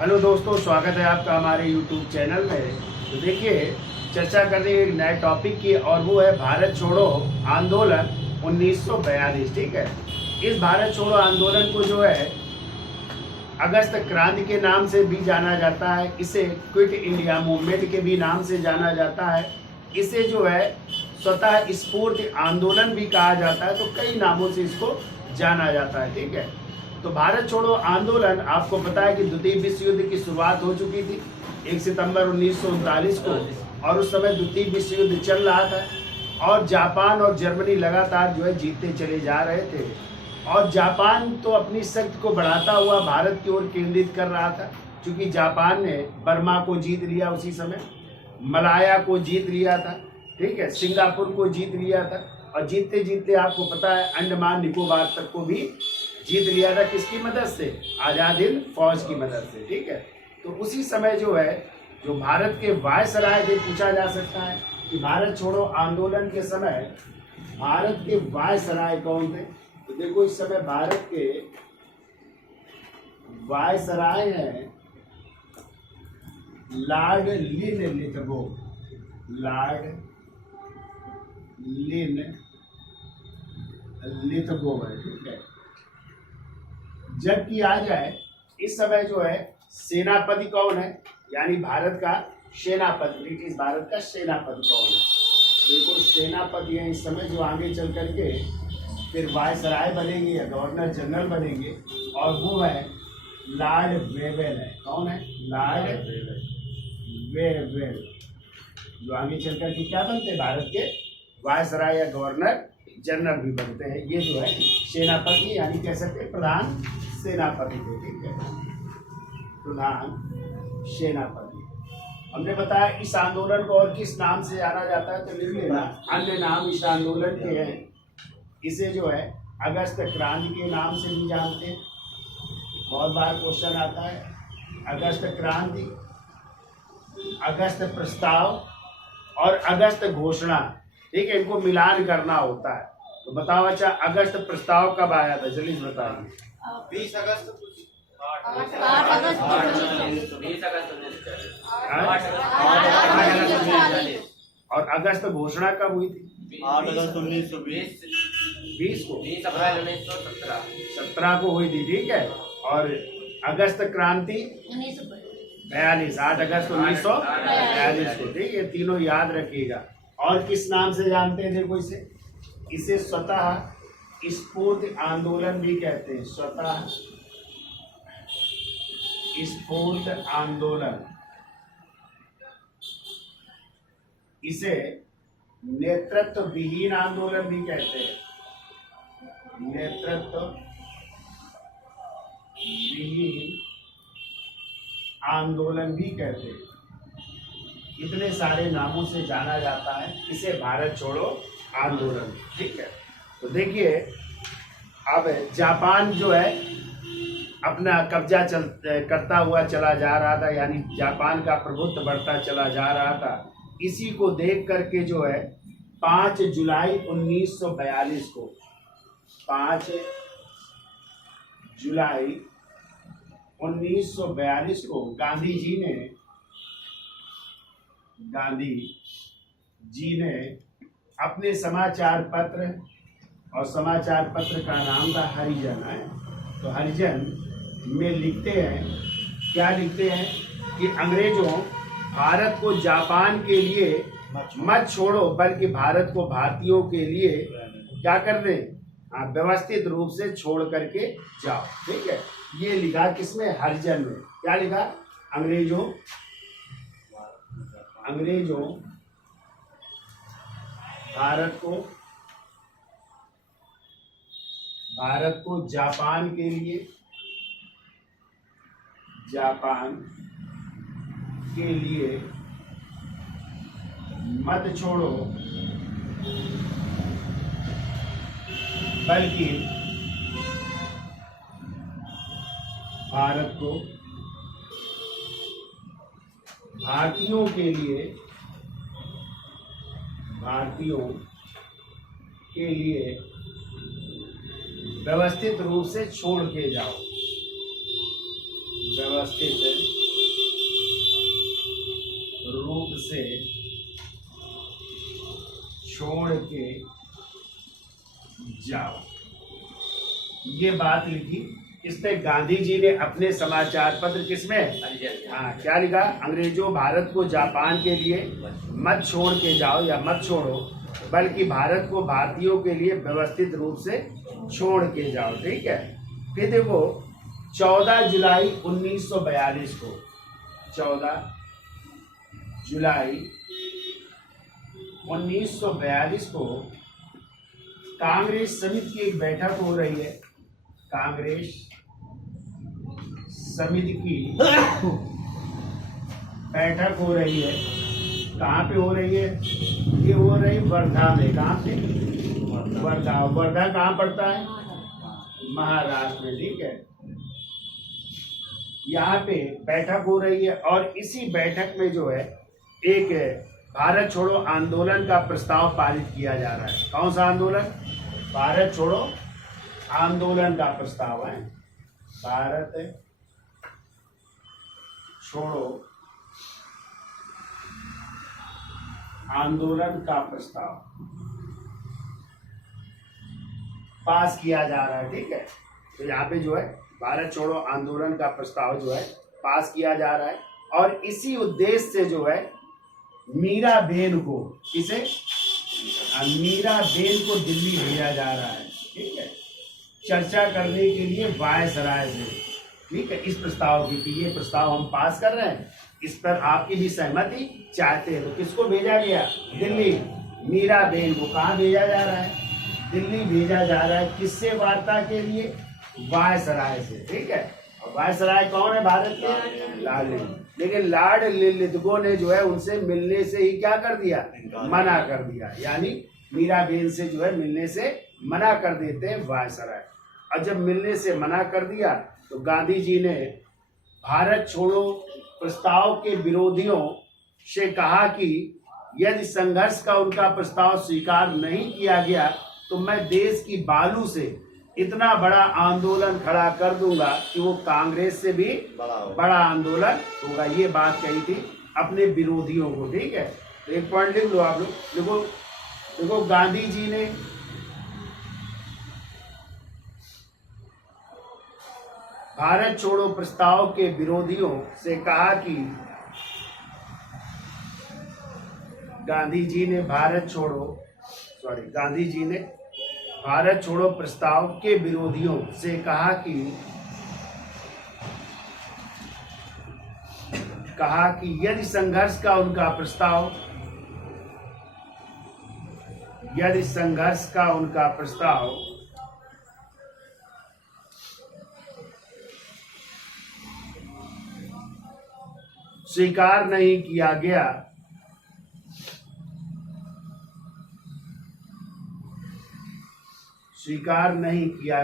Hello दोस्तों, स्वागत है आपका हमारे YouTube चैनल में। तो देखिए, चर्चा कर रही है एक नए टॉपिक की, और वो है भारत छोड़ो आंदोलन 1942। ठीक है, इस भारत छोड़ो आंदोलन को जो है अगस्त क्रांति के नाम से भी जाना जाता है। इसे क्विट इंडिया मूवमेंट के भी नाम से जाना जाता है। इसे जो है स्वतः स्फूर्ति आंदोलन भी कहा जाता है। तो कई नामों से इसको जाना जाता है। ठीक है, तो भारत छोड़ो आंदोलन, आपको पता है कि द्वितीय विश्व युद्ध की शुरुआत हो चुकी थी 1 सितंबर 1939 को, और उस समय द्वितीय विश्व युद्ध चल रहा था और जापान और जर्मनी लगातार जो है जीतते चले जा रहे थे। और जापान तो अपनी शक्ति को बढ़ाता हुआ भारत की ओर केंद्रित कर रहा था, क्योंकि जापान ने बर्मा को जीत लिया, उसी समय मलाया को जीत लिया था। ठीक है, सिंगापुर को जीत लिया था, और जीतते जीतते आपको पता है अंडमान निकोबार तक को भी जीत लिया था। किसकी मदद से? आजाद हिंद फौज की मदद से। ठीक है, तो उसी समय जो है जो भारत के वायसराय थे, पूछा जा सकता है कि भारत छोड़ो आंदोलन के समय भारत के वायसराय कौन थे। तो देखो, इस समय भारत के वायसराय हैं लॉर्ड लिनलिथगो। लॉर्ड लिनलिथगो है। ठीक है, जबकि आ जाए इस समय जो है सेनापति कौन है, यानी भारत का सेनापति, ब्रिटिश भारत का सेनापति कौन है। देखो, सेनापति है इस समय, जो आगे चल करके फिर वायसराय बनेंगे या गवर्नर जनरल बनेंगे, और वो है लॉर्ड वेवेल है। कौन है? लॉर्ड वेवेल, जो आगे चल करके क्या बनते हैं? भारत के वायसराय या गवर्नर जनरल भी बनते हैं। ये जो है सेनापति, यानी कह सकते हैं प्रधान सेनापति थे। ठीक है, प्रधान सेनापति। हमने बताया इस आंदोलन को और किस नाम से जाना जाता है, तो लिख लेना, अन्य नाम इस आंदोलन के हैं। इसे जो है अगस्त क्रांति के नाम से भी जानते हैं। बहुत बार क्वेश्चन आता है, अगस्त क्रांति, अगस्त प्रस्ताव और अगस्त घोषणा। ठीक है, इनको मिलान करना होता है। तो बताओ, अच्छा अगस्त प्रस्ताव कब आया था? जल्दी से बताइए। 20 अगस्त और अगस्त घोषणा कब हुई थी? 8 अगस्त 1920 20 को, 20 अप्रैल 1917 17 को हुई थी। ठीक है, और अगस्त क्रांति 42, 8 अगस्त 1942 को। ठीक है, तीनों याद रखिएगा। और किस नाम से जानते हैं? देखो, इसे स्वतः स्फूर्ति आंदोलन भी कहते हैं। स्वतः स्फूर्ति आंदोलन, इसे नेतृत्व विहीन आंदोलन भी कहते हैं। नेतृत्व विहीन आंदोलन भी कहते हैं। इतने सारे नामों से जाना जाता है इसे भारत छोड़ो आंदोलन। ठीक है, तो देखिए, अब जापान जो है अपना कब्जा करता हुआ चला जा रहा था, यानी जापान का प्रभुत्व बढ़ता चला जा रहा था। इसी को देख करके जो है 5 जुलाई 1942 को, 5 जुलाई 1942 को गांधी जी ने अपने समाचार पत्र, और समाचार पत्र का नाम था हरिजन है। तो हरिजन में लिखते हैं, क्या लिखते हैं कि अंग्रेजों भारत को जापान के लिए मत छोड़ो, बल्कि भारत को भारतीयों के लिए क्या कर दें? व्यवस्थित रूप से छोड़ करके जाओ। ठीक है, ये लिखा किसमें? हरिजन में। क्या लिखा? अंग्रेजों भारत को जापान के लिए मत छोड़ो, बल्कि भारत को भारतीयों के लिए व्यवस्थित रूप से छोड़ के जाओ। व्यवस्थित रूप से छोड़ के जाओ। ये बात लिखी इसने गांधी जी ने अपने समाचार पत्र किसमें, हाँ क्या लिखा, अंग्रेजों भारत को जापान के लिए मत छोड़ के जाओ या मत छोड़ो, बल्कि भारत को भारतीयों के लिए व्यवस्थित रूप से छोड़ के जाओ। ठीक है। फिर देखो 14 जुलाई 1942 को, 14 जुलाई 1942 को कांग्रेस समिति की एक बैठक हो रही है। कांग्रेस समिति की बैठक हो रही है। कहाँ पे हो रही है? ये हो रही वर्धा में। कहाँ पे? वर्धा। वर्धा कहाँ पड़ता है? महाराष्ट्र में। ठीक है। यहाँ पे बैठक हो रही है और इसी बैठक में जो है एक भारत छोड़ो आंदोलन का प्रस्ताव पारित किया जा रहा है। कौन सा आंदोलन? भारत छोड़ो आंदोलन का प्रस्ताव है। भारत छोड़ो आंदोलन का प्रस्ताव पास किया जा रहा है। ठीक है। तो यहाँ पे जो है भारत छोड़ो आंदोलन का प्रस्ताव जो है पास किया जा रहा है और इसी उद्देश्य से जो है मीराबेन को, किसे? मीराबेन को दिल्ली भेजा जा रहा है। ठीक है। चर्चा करने के लिए वायसराय से। ठीक है। इस प्रस्ताव की कि ये प्रस्ताव हम पास कर रहे हैं, इस पर आपकी भी सहमति चाहते हैं। तो किसको भेजा गया? दिल्ली। मीराबेन को कहाँ भेजा जा रहा है? दिल्ली भेजा जा रहा है। किससे? वार्ता के लिए वायसराय से। ठीक है। और वायसराय कौन है भारत के? लार्ड लिलित। लेकिन लार्ड लिलितगो ने जो है उनसे मिलने से ही क्या कर दिया? मना कर दिया। यानी मीराबेन से जो है मिलने से मना कर देते हैं वायसराय। और जब मिलने से मना कर दिया तो गांधी जी ने भारत छोड़ो प्रस्ताव के विरोधियों से कहा कि यदि संघर्ष का उनका प्रस्ताव स्वीकार नहीं किया गया तो मैं देश की बालू से इतना बड़ा आंदोलन खड़ा कर दूंगा कि वो कांग्रेस से भी बड़ा आंदोलन होगा। ये बात कही थी अपने विरोधियों को। ठीक है। तो एक पॉइंट लिख लो आप लोग। देखो देखो गांधी जी ने भारत छोड़ो प्रस्ताव के विरोधियों से कहा कि गांधी जी ने भारत छोड़ो प्रस्ताव के विरोधियों से कहा कि यदि संघर्ष का उनका प्रस्ताव स्वीकार नहीं किया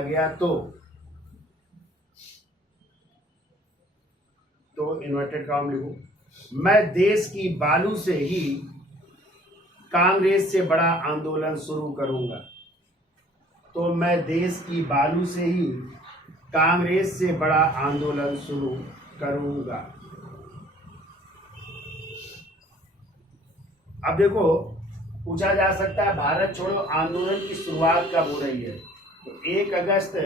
गया तो इन्वर्टेड कॉमा लिखो, मैं देश की बालू से ही कांग्रेस से बड़ा आंदोलन शुरू करूंगा। तो मैं देश की बालू से ही कांग्रेस से बड़ा आंदोलन शुरू करूंगा। अब देखो पूछा जा सकता है भारत छोड़ो आंदोलन की शुरुआत कब हो रही है? तो 1 अगस्त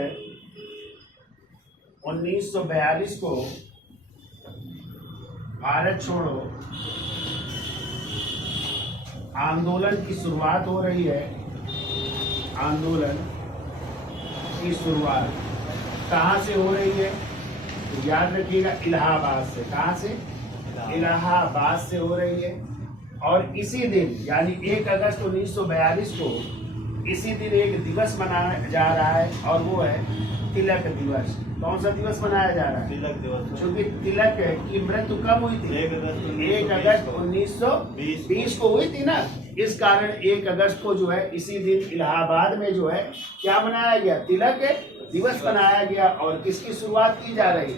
1942 को भारत छोड़ो आंदोलन की शुरुआत हो रही है। आंदोलन की शुरुआत कहाँ से हो रही है? तो याद रखिएगा इलाहाबाद से। कहाँ से? इलाहाबाद से हो रही है। और इसी दिन यानी 1 अगस्त 1942 को इसी दिन एक दिवस मनाया जा रहा है और वो है तिलक दिवस। कौन सा दिवस मनाया जा रहा है? तिलक दिवस। क्योंकि तिलक की मृत्यु कब हुई थी? 1 अगस्त 1920 को हुई थी ना। इस कारण 1 अगस्त को जो है इसी दिन इलाहाबाद में जो है क्या मनाया गया? तिलक दिवस मनाया गया। और किसकी शुरुआत की जा रही?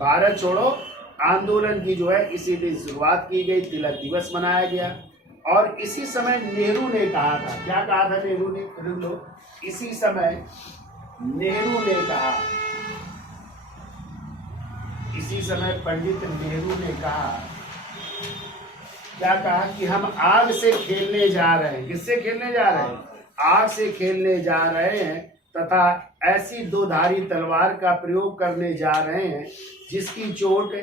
भारत छोड़ो आंदोलन की जो है इसी दिन शुरुआत की गई, तिलक दिवस मनाया गया। और इसी समय नेहरू ने कहा था, क्या कहा था नेहरू ने? सुन लो, इसी समय नेहरू ने कहा, इसी समय पंडित नेहरू ने कहा, क्या कहा कि हम आग से खेलने जा रहे हैं। किससे खेलने जा रहे हैं? आग से खेलने जा रहे हैं तथा ऐसी दो धारी तलवार का प्रयोग करने जा रहे हैं जिसकी चोट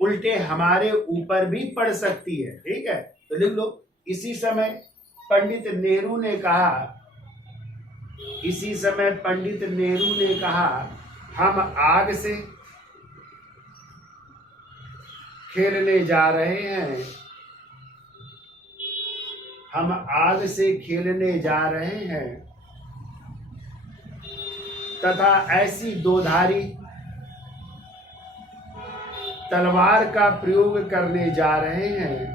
उल्टे हमारे ऊपर भी पड़ सकती है। ठीक है, तो लिख लो, इसी समय पंडित नेहरू ने कहा, इसी समय पंडित नेहरू ने कहा, हम आग से खेलने जा रहे हैं, हम आग से खेलने जा रहे हैं तथा ऐसी दोधारी तलवार का प्रयोग करने जा रहे हैं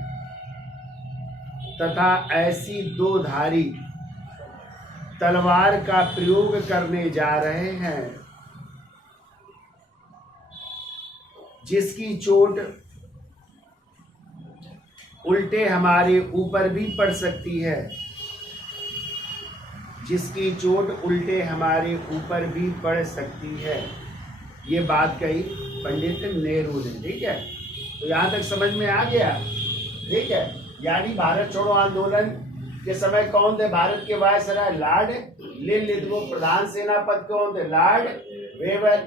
तथा ऐसी दोधारी तलवार का प्रयोग करने जा रहे हैं जिसकी चोट उल्टे हमारे ऊपर भी पड़ सकती है, जिसकी चोट उल्टे हमारे ऊपर भी पड़ सकती है। ये बात कही पंडित नेहरू ने। ठीक है, तो यहाँ तक समझ में आ गया। ठीक है, यानी भारत छोड़ो आंदोलन के समय कौन थे भारत के वायसराय? Lord Linlithgow. प्रधान सेनापति कौन थे? Lord Wavell.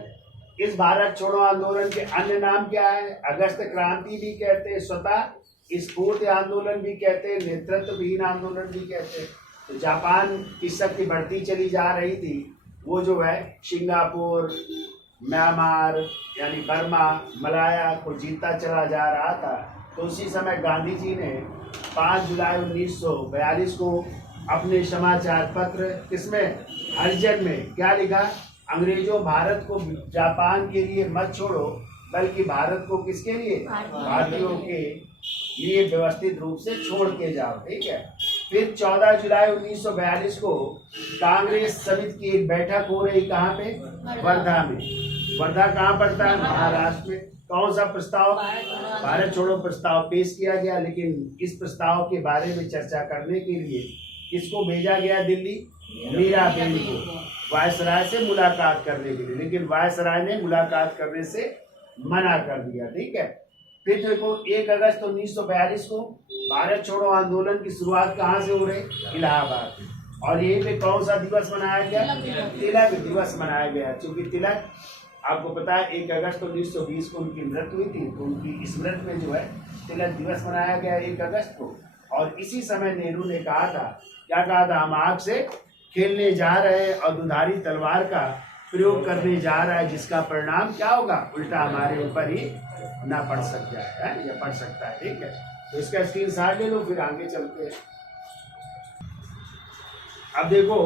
इस भारत छोड़ो आंदोलन के अन्य नाम क्या है? अगस्त क्रांति भी कहते हैं, स्वतः स्फूर्ति आंदोलन भी कहते हैं, नेतृत्वहीन आंदोलन भी कहते हैं। तो जापान की शक्ति बढ़ती चली जा रही थी, वो जो है सिंगापुर, म्यांमार यानी बर्मा, मलाया को जीतता चला जा रहा था। तो उसी समय गांधी जी ने 5 जुलाई 1942 को अपने समाचार पत्र किसमें? हरिजन में क्या लिखा? अंग्रेजों भारत को जापान के लिए मत छोड़ो, बल्कि भारत को किसके लिए? भारतीयों के लिए व्यवस्थित रूप से छोड़ के जाओ। ठीक है, फिर 14 जुलाई 1942 को कांग्रेस समिति की एक बैठक हो रही। कहाँ पे? वर्धा में। वर्धा कहाँ पड़ता है? महाराष्ट्र में। कौन सा प्रस्ताव? भारत छोड़ो प्रस्ताव पेश किया गया। लेकिन इस प्रस्ताव के बारे में चर्चा करने के लिए किसको भेजा गया? दिल्ली मीराबेन को, वायसराय से मुलाकात करने के लिए। लेकिन वायसराय ने मुलाकात करने से मना कर दिया। ठीक है, फिर देखो 1 अगस्त 1942 को भारत छोड़ो आंदोलन की शुरुआत कहाँ से हो रही? इलाहाबाद। और यहीं पे कौन सा दिवस मनाया गया? तिलक दिवस मनाया गया। क्योंकि तिलक आपको पता है 1 अगस्त 1920 को उनकी मृत्यु हुई थी, तो उनकी स्मृति में जो है तिलक दिवस मनाया गया 1 अगस्त को। और इसी समय नेहरू ने कहा था, क्या कहा था? हम आग से खेलने जा रहे हैं और दुधारी तलवार का प्रयोग करने जा रहा है, जिसका परिणाम क्या होगा? उल्टा हमारे ऊपर ही ना पड़ सकता है या पड़ सकता है। ठीक है, तो इसका स्क्रीनशॉट ले लो, फिर आगे चलते हैं। अब देखो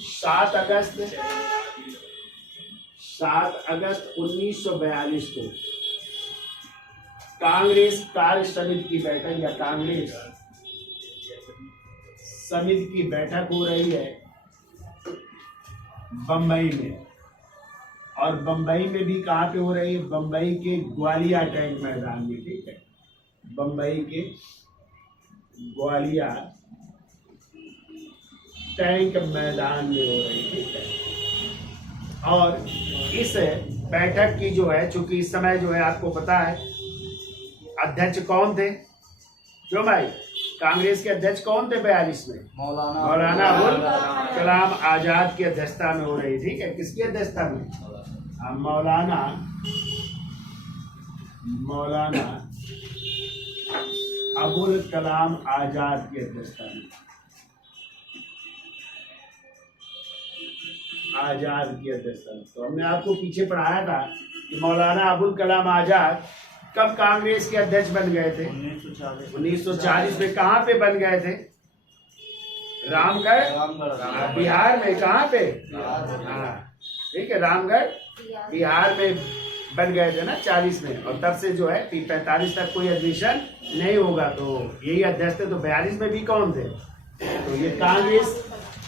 7 अगस्त 1942 को कांग्रेस कार्य समिति की बैठक या कांग्रेस समिति की बैठक हो रही है बम्बई में। और बम्बई में भी कहाँ पे हो रही है? बम्बई के ग्वालिया टैंक मैदान में। ठीक है, बम्बई के ग्वालिया टैंक मैदान में हो रही। ठीक है, और इस बैठक की जो है, चूंकि इस समय जो है आपको पता है अध्यक्ष कौन थे? क्यों भाई? कांग्रेस के अध्यक्ष कौन थे 42 में? मौलाना अबुल कलाम आजाद की अध्यक्षता में हो रही। ठीक है, किसकी अध्यक्षता में? मौलाना अबुल कलाम आजाद की अध्यक्षता में, आजाद की अध्यक्षता में। तो हमने आपको पीछे पढ़ाया था कि मौलाना अबुल कलाम आजाद कब कांग्रेस के अध्यक्ष बन गए थे? 1940 में। कहाँ पे बन गए थे? रामगढ़ बिहार में। कहाँ पे? हाँ, ठीक है, रामगढ़ बिहार में बन गए थे ना 40 में। और तब से जो है 45 तक कोई एडमिशन नहीं होगा, तो यही अध्यक्ष थे। तो 42 में भी कौन थे? तो ये कांग्रेस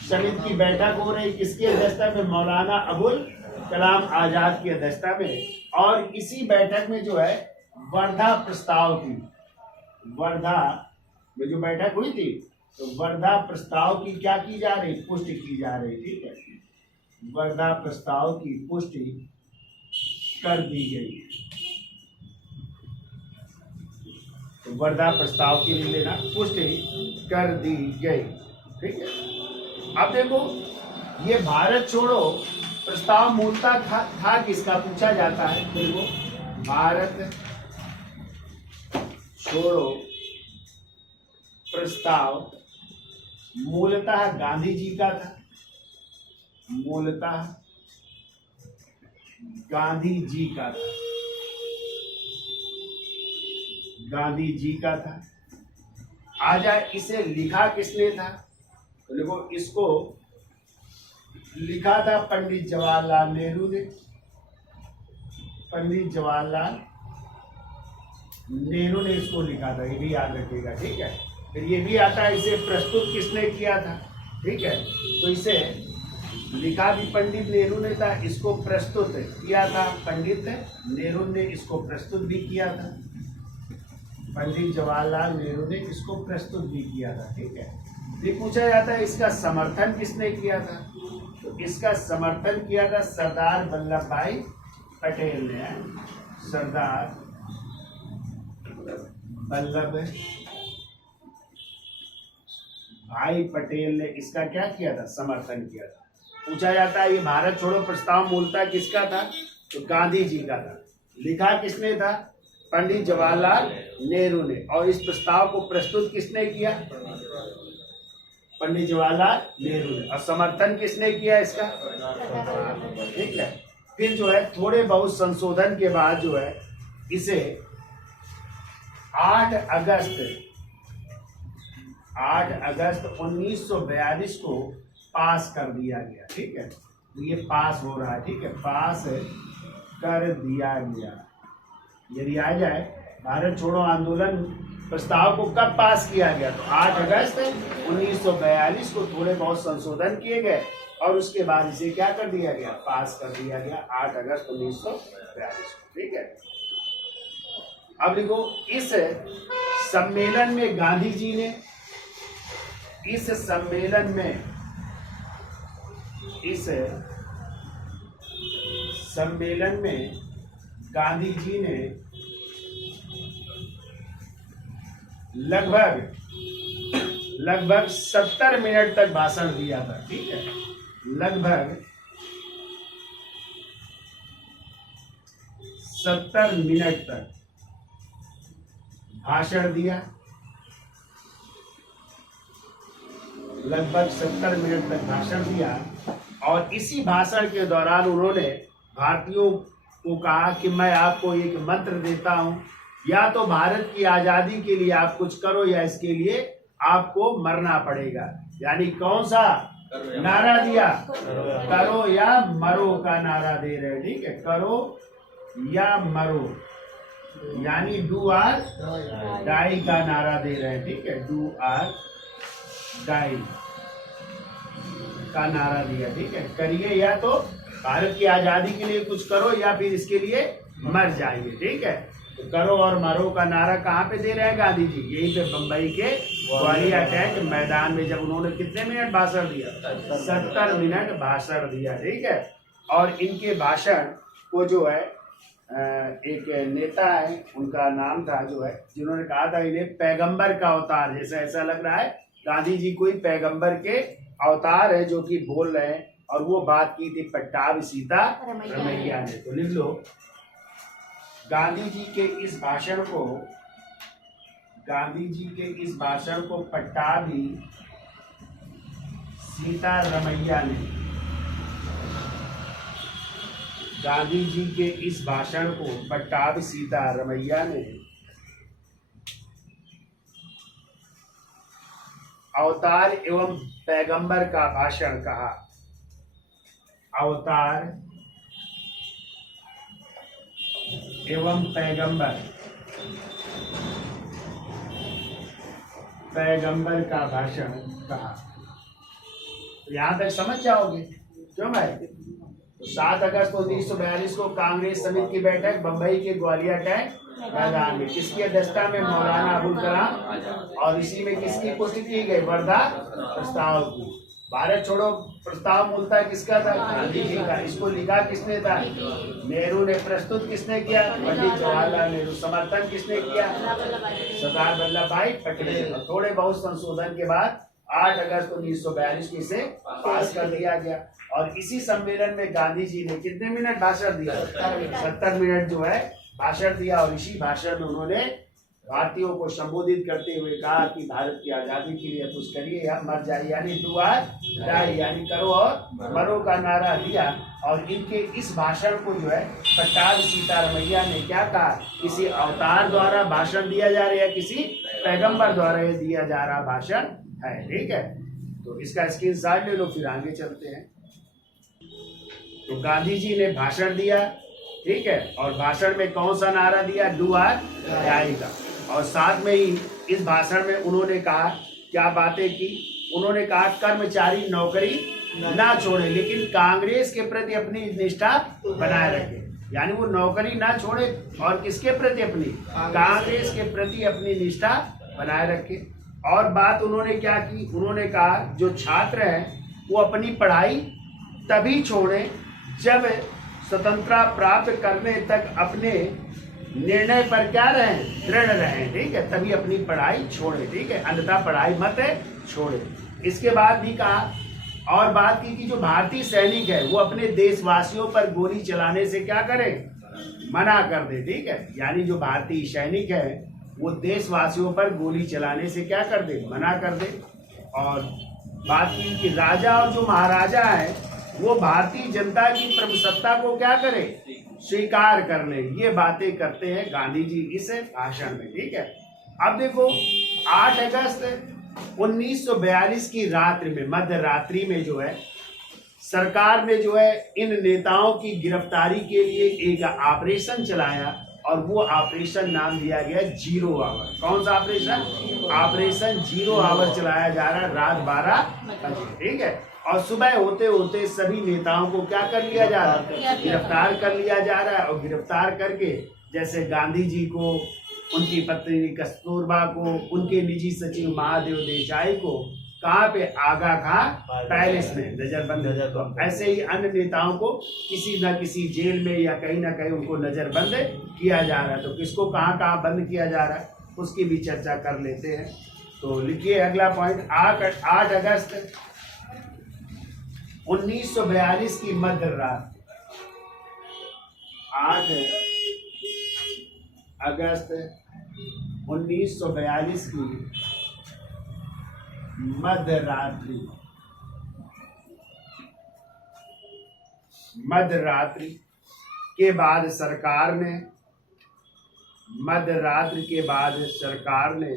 समिति की बैठक हो रही, किसकी अध्यक्षता में? मौलाना अबुल कलाम आजाद की अध्यक्षता में। और इसी बैठक में जो है वर्धा प्रस्ताव की, वर्धा में जो बैठक हुई थी, तो वर्धा प्रस्ताव की क्या की जा रही? पुष्टि की जा रही। ठीक है, वर्धा प्रस्ताव की पुष्टि कर दी गई। तो वर्धा प्रस्ताव के लिए लेना, पुष्टि कर दी गई। ठीक है, अब देखो ये भारत छोड़ो प्रस्ताव मूलतः था किसका, पूछा जाता है। देखो भारत छोड़ो प्रस्ताव मूलतः गांधी जी का था, मूलतः गांधी जी का था, गांधी जी का था। आ जाए इसे लिखा किसने था, तो देखो इसको लिखा था पंडित जवाहरलाल नेहरू ने, पंडित जवाहरलाल नेहरू ने इसको लिखा था, ये भी याद रखिएगा। ठीक है, फिर ये भी आता है इसे प्रस्तुत किसने किया था। ठीक है, तो इसे लिखा भी पंडित नेहरू ने था, इसको प्रस्तुत किया था पंडित नेहरू ने, इसको प्रस्तुत भी किया था पंडित जवाहरलाल नेहरू ने, इसको प्रस्तुत भी किया था। ठीक है, ये पूछा जाता है इसका समर्थन किसने किया था, तो इसका समर्थन किया था सरदार वल्लभ भाई पटेल ने, सरदार वल्लभ भाई पटेल ने इसका क्या किया था, समर्थन किया था। पूछा जाता है ये भारत छोड़ो प्रस्ताव मूलतः किसका था, तो गांधी जी का था। लिखा किसने था, पंडित जवाहरलाल नेहरू ने, और इस प्रस्ताव को प्रस्तुत किसने किया, पंडित जवाहरलाल नेहरू ने, और समर्थन किसने किया इसका। ठीक है, फिर जो है थोड़े बहुत संशोधन के बाद जो है इसे 8 अगस्त 1942 को पास कर दिया गया। ठीक है, तो ये पास हो रहा है। ठीक है, पास कर दिया गया। यदि आ जाए भारत छोड़ो आंदोलन प्रस्ताव को कब पास किया गया, तो 8 अगस्त 1942 को थोड़े बहुत संशोधन किए गए और उसके बाद इसे क्या कर दिया गया, पास कर दिया गया 8 अगस्त 1942 को। ठीक है, अब देखो इस सम्मेलन में गांधी जी ने, इस सम्मेलन में गांधी जी ने लगभग 70 मिनट तक भाषण दिया था। ठीक है, लगभग 70 मिनट तक भाषण दिया, लगभग 70 मिनट तक भाषण दिया। और इसी भाषण के दौरान उन्होंने भारतीयों को कहा कि मैं आपको एक मंत्र देता हूं, या तो भारत की आजादी के लिए आप कुछ करो या इसके लिए आपको मरना पड़ेगा। यानी कौन सा नारा दिया, करो या मरो का नारा दे रहे। ठीक है, करो या मरो, यानी डू आर डाई का नारा दे रहे हैं। ठीक है, डू आर डाई का नारा दिया। ठीक है, करिए, या तो भारत की आजादी के लिए कुछ करो या फिर इसके लिए मर जाइए। ठीक है, तो करो और मरो का नारा कहाँ पे दे रहे हैं गांधी जी, यहीं पे बम्बई के ग्वालियर टैंक मैदान में, जब उन्होंने कितने मिनट भाषण दिया, 70 मिनट भाषण दिया। ठीक है, और इनके भाषण को जो है एक नेता है, उनका नाम था जो है, जिन्होंने कहा था इन्हें पैगंबर का अवतार, जैसा ऐसा लग रहा है गांधी जी कोई पैगंबर के अवतार है जो कि बोल रहे हैं। और वो बात की थी पट्टाभी सीता रमैया ने। तो लिख लो, गांधी जी के इस भाषण को पट्टाभी सीता रमैया ने, गांधी जी के इस भाषण को पट्टाभी सीता रमैया ने अवतार एवं पैगंबर का भाषण कहा। अवतार एवं पैगंबर का भाषण कहा। तो यहां तक समझ जाओगे क्यों भाई। तो 7 अगस्त 1942 को कांग्रेस समिति की बैठक बंबई के ग्वालियर टैंक मैदान में, किसकी अध्यक्षता में, मौलाना अबुल कलाम, और इसी में किसकी पुष्टि की गई, वर्धा प्रस्ताव की। भारत छोड़ो प्रस्ताव मूलतः किसका था? गांधी जी का। इसको लिखा किसने था? नेहरू ने। प्रस्तुत किसने किया? पंडित जवाहरलाल नेहरू। समर्थन किसने किया? सरदार वल्लभ भाई पटेल। थोड़े बहुत संशोधन के बाद 8 अगस्त 1942 को इसे पास कर दिया गया। और इसी सम्मेलन में गांधी जी ने कितने मिनट भाषण दिया? 70 मिनट जो है भाषण दिया। और इसी भाषण में उन्होंने भारतीयों को संबोधित करते हुए कहा कि भारत की आजादी के लिए कुछ करिए या मर जाइए, यानी डू और डाई, यानी करो और मरो का नारा दिया। और इनके इस भाषण को जो है पट्टाभी सीतारमैया ने क्या कहा? किसी अवतार द्वारा भाषण दिया जा रहा है, किसी पैगंबर द्वारा ये दिया जा रहा भाषण है। ठीक है, तो इसका स्क्रीनशॉट ले लो, फिर आगे चलते हैं। तो गांधी जी ने भाषण दिया, ठीक है, और भाषण में कौन सा नारा दिया? डू और डाई का। और साथ में ही इस भाषण में उन्होंने कहा, क्या बातें की? उन्होंने कहा कर्मचारी नौकरी ना छोड़े, लेकिन कांग्रेस के प्रति अपनी निष्ठा बनाए रखे। यानी वो नौकरी ना छोड़े और किसके प्रति? अपनी कांग्रेस के प्रति अपनी निष्ठा बनाए रखे। और बात उन्होंने क्या की? उन्होंने कहा जो छात्र हैं वो अपनी पढ़ाई तभी छोड़े जब स्वतंत्रता प्राप्त करने तक अपने निर्णय पर क्या रहें? दृढ़ रहें। ठीक है, तभी अपनी पढ़ाई छोड़े। ठीक है, अन्यथा पढ़ाई मत छोड़े। इसके बाद भी कहा और बात की कि जो भारतीय सैनिक है वो अपने देशवासियों पर गोली चलाने से क्या करे? मना कर दे। ठीक है, यानी जो भारतीय सैनिक है वो देशवासियों पर गोली चलाने से क्या कर दे? मना कर दे। और बात की कि राजा और जो महाराजा है वो भारतीय जनता की प्रभुसत्ता को क्या करे? स्वीकार कर ले। ये बातें करते हैं गांधी जी इस भाषण में। ठीक है, अब देखो 8 अगस्त 1942 की रात्रि में, मध्य रात्रि में जो है सरकार ने जो है इन नेताओं की गिरफ्तारी के लिए एक ऑपरेशन चलाया। और वो ऑपरेशन नाम दिया गया 0 आवर। कौन सा ऑपरेशन? ऑपरेशन 0 आवर चलाया जा रहा है रात 12 बजे। ठीक है, और सुबह होते होते सभी नेताओं को क्या कर लिया जा रहा है? गिरफ्तार कर लिया जा रहा है। और गिरफ्तार करके जैसे गांधी जी को, उनकी पत्नी कस्तूरबा को, उनके निजी सचिव महादेव देसाई को कहाँ पे? आगा खां पैलेस में नजरबंद। ऐसे ही अन्य नेताओं को किसी न किसी जेल में या कहीं ना कहीं उनको नजरबंद किया जा रहा है। तो किसको कहाँ कहाँ बंद किया जा रहा है उसकी भी चर्चा कर लेते हैं। तो लिखिए अगला पॉइंट। 8 अगस्त 1942 की मध्य रात, 8 अगस्त 1942 की मध्य रात्रि के बाद सरकार ने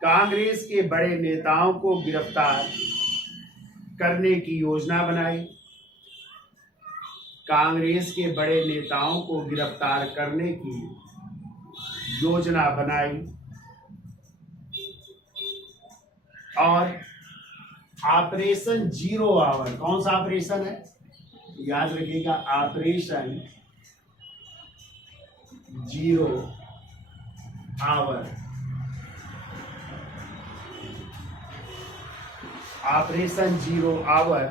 कांग्रेस के बड़े नेताओं को गिरफ्तार करने की योजना बनाई। कांग्रेस के बड़े नेताओं को गिरफ्तार करने की योजना बनाई और ऑपरेशन 0 आवर, कौन सा ऑपरेशन है? याद रखिएगा, ऑपरेशन 0 आवर। ऑपरेशन 0 आवर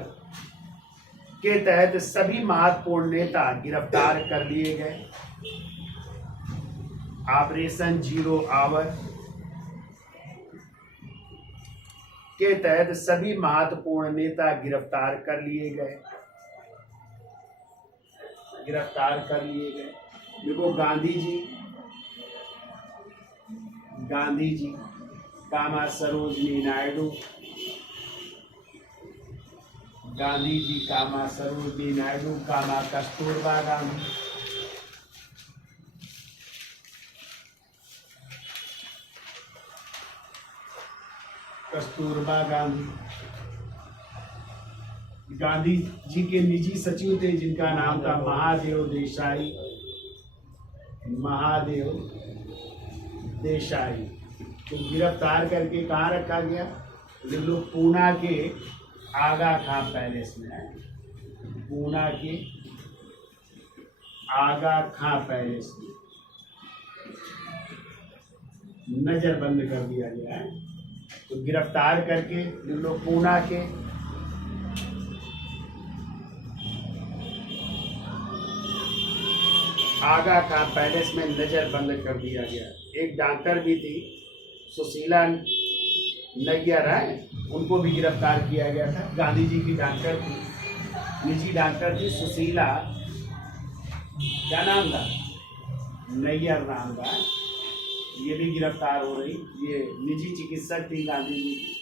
के तहत सभी महत्वपूर्ण नेता गिरफ्तार कर लिए गए। ऑपरेशन 0 आवर के तहत सभी महत्वपूर्ण नेता गिरफ्तार कर लिए गए। देखो गांधी जी, कामा सरोजिनी नायडू, कामा कस्तूरबा गांधी, गांधी जी के निजी सचिव थे जिनका नाम था महादेव देसाई। तो गिरफ्तार करके कहाँ रखा गया? ये लोग पूना के आगा खां पैलेस में आए। पूना के आगा खां पैलेस में नजरबंद कर दिया गया है। तो गिरफ्तार करके इन लोग पूना के आगा खां पैलेस में नजरबंद कर दिया गया। एक डॉक्टर भी थी सुशीला नैयर है, उनको भी गिरफ्तार किया गया था। गांधी जी की डॉक्टर थी, निजी डॉक्टर थी सुशीला, क्या नाम था, नैयर नाम था। ये भी गिरफ्तार हो रही। ये निजी चिकित्सक थी गांधी जी की,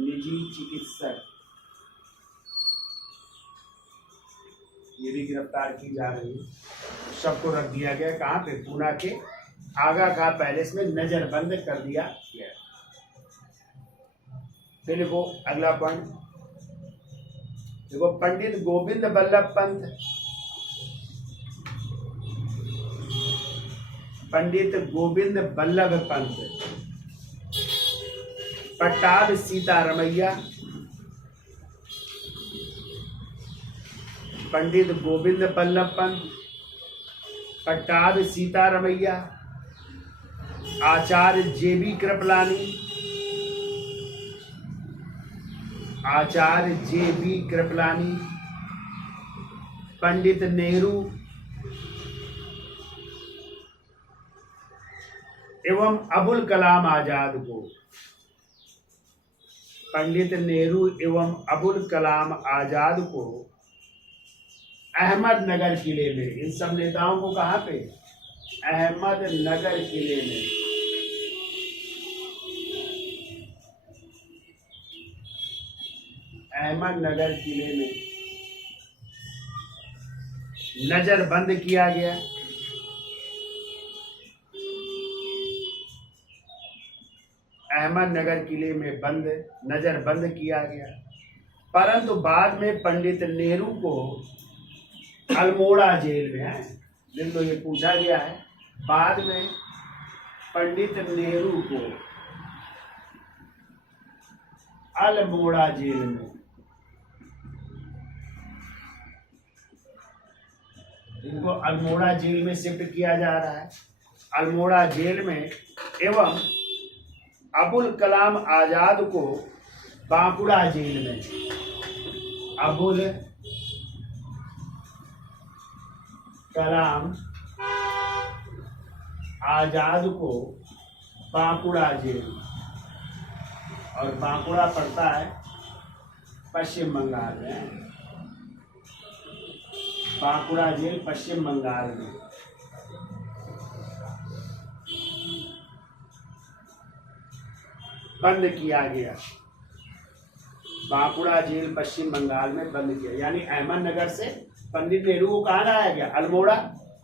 निजी चिकित्सक, ये भी गिरफ्तार की जा रही है। सबको रख दिया गया कहाँ पे, पूना के आगा खां पैलेस में नजरबंद कर दिया गया। फिर देखो अगला पॉइंट, देखो पंडित गोविंद बल्लभ पंत, पंडित गोविंद बल्लभ पंत, पट्टाभ सीतारमैया, पंडित गोविंद बल्लभ पंत, पट्टाभ सीतारमैया, आचार्य जेबी कृपलानी, आचार्य जेबी कृपलानी, पंडित नेहरू एवं अबुल कलाम आजाद को, पंडित नेहरू एवं अबुल कलाम आजाद को अहमदनगर किले में, इन सब नेताओं को कहाँ पे, अहमदनगर किले में, अहमदनगर किले में नजरबंद किया गया। अहमदनगर किले में नजरबंद किया गया। परंतु बाद में पंडित नेहरू को अल्मोड़ा जेल में है, दिन तो ये पूछा गया है, बाद में पंडित नेहरू को अल्मोड़ा जेल में, इनको अल्मोड़ा जेल में शिफ्ट किया जा रहा है। अल्मोड़ा जेल में एवं अबुल कलाम आजाद को बांकुड़ा जेल में, अबुल कलाम आजाद को बांकुड़ा जेल, और बांकुड़ा पड़ता है पश्चिम बंगाल में, बांकुड़ा जेल पश्चिम बंगाल में। बंद किया गया, बांकुड़ा जेल पश्चिम बंगाल में बंद किया, यानी अहमदनगर से पंडित नेहरू को कहाँ लाया गया, अल्मोड़ा,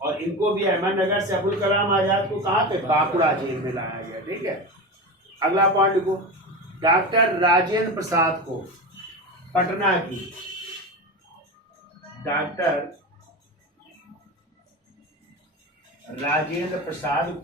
और इनको भी अहमदनगर से अबुल कलाम आजाद को कहाँ पे, बांकुड़ा जेल में लाया गया। ठीक है, अगला पॉइंट को, डॉक्टर राजेंद्र प्रसाद को पटना की, डॉक्टर राजेंद्र प्रसाद को